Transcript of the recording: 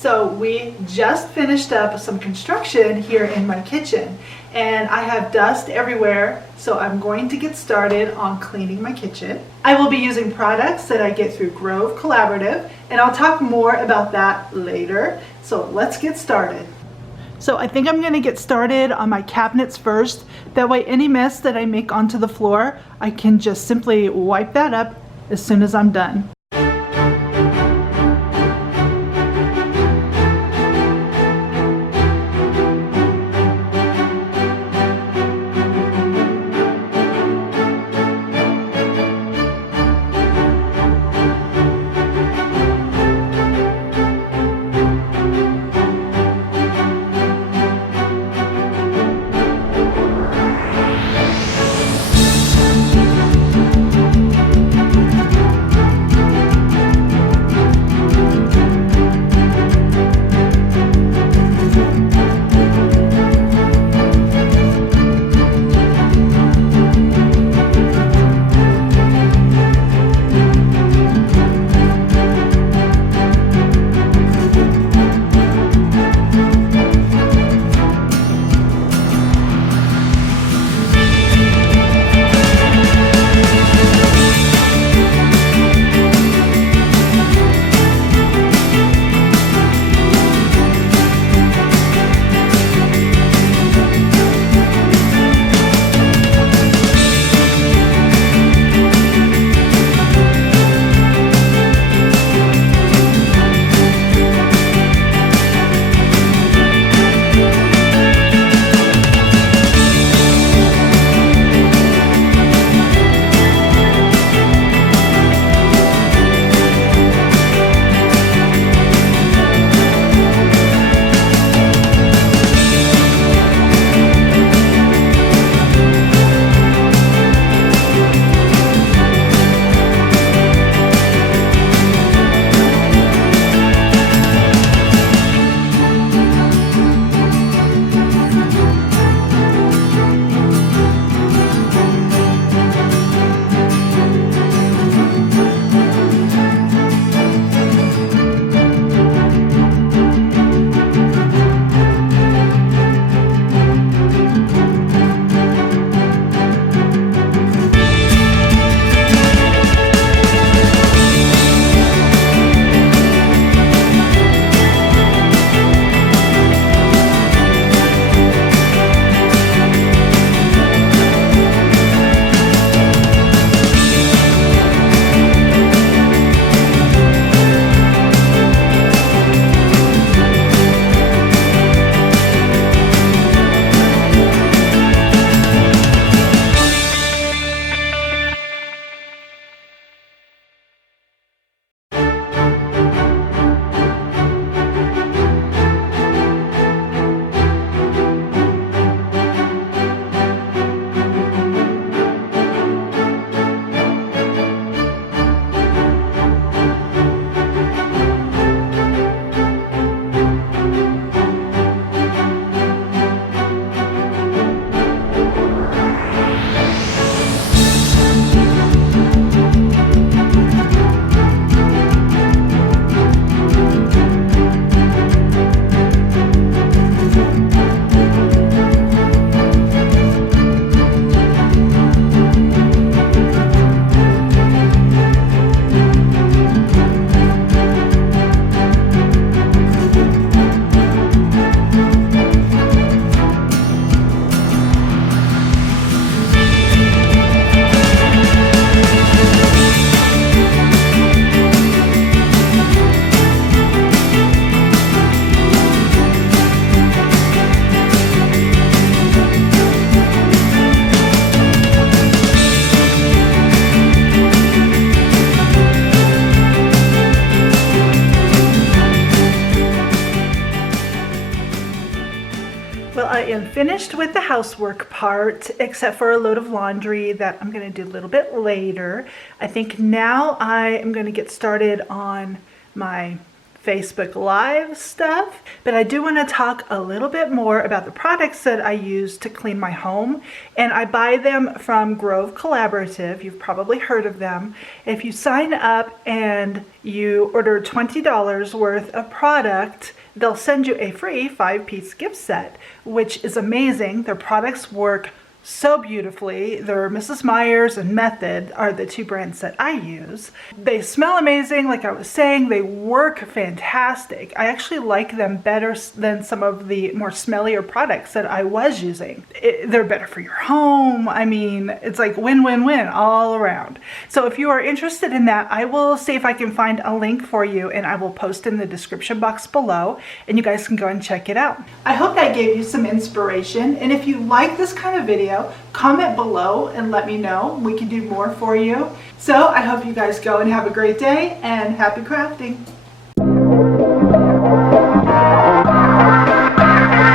So we just finished up some construction here in my kitchen and I have dust everywhere, so I'm going to get started on cleaning my kitchen. I will be using products that I get through Grove Collaborative, and I'll talk more about that later. So let's get started. So I think I'm going to get started on my cabinets first. That way any mess that I make onto the floor, I can just simply wipe that up as soon as I'm done. I am finished with the housework part, except for a load of laundry that I'm going to do a little bit later. I think now I am going to get started on my Facebook Live stuff, but I do want to talk a little bit more about the products that I use to clean my home, and I buy them from Grove Collaborative. You've probably heard of them. If you sign up and you order $20 worth of product, they'll send you a free 5-piece gift set, which is amazing. Their products work so beautifully. Their Mrs. Meyer's and Method are the two brands that I use. They smell amazing, like I was saying. They work fantastic. I actually like them better than some of the more smellier products that I was using. They're better for your home. I mean, it's like win-win-win all around. So if you are interested in that, I will see if I can find a link for you, and I will post in the description box below, and you guys can go and check it out. I hope that gave you some inspiration, and if you like this kind of video, comment below and let me know. We can do more for you. So I hope you guys go and have a great day, and happy crafting.